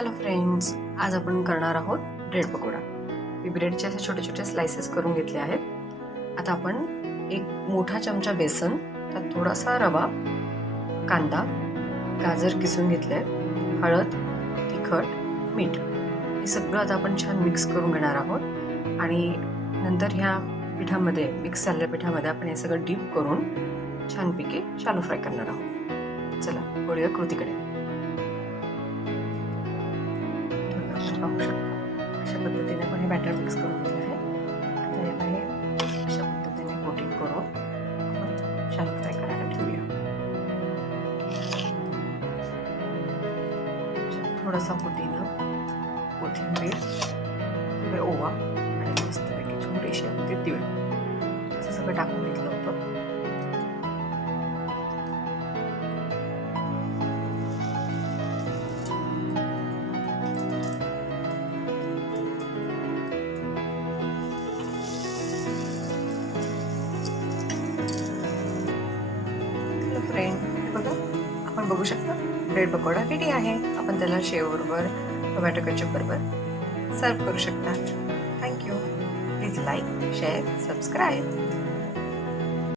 Hello friends, आज आपण करणार आहोत ब्रेड पकोडा। मी ब्रेडचे असे छोटे छोटे स्लाइसेस करून घेतले आहेत। आता आपण एक मोठा चमचा बेसन, त्यात थोडासा रवा, कांदा, गाजर किसून घेतले, हळद, तिखट, मीठ हे सगळं आता आपण छान मिक्स करून घेणार आहोत। आणि नंतर ह्या पिठामध्ये, मिक्स झालेल्या पिठामध्ये आपण हे सगळं डीप करून छानपैकी शालो फ्राय करणार आहोत। चला वळूया कृतीकडे। पाहू शकता अशा पद्धतीने आपण हे बॅटर मिक्स करून घेतलं आहे। आता याला हे अशा पद्धतीने कोटिंग करून आपण शालो फ्राय करायला ठेवूया। थोडासा पुदिना, कोथिंबीर, ओवा आणि मस्तपैकी छोटीशी अगदी तीळ असं सगळं टाकून घेतलं होतं। फ्रेंड, बघा आपण बघू शकता ब्रेड पकोडा रेडी आहे। आपण त्याला शेव बरोबर, टोमॅटो केचप बरोबर सर्व करू शकता। Thank you. Please like, share, subscribe.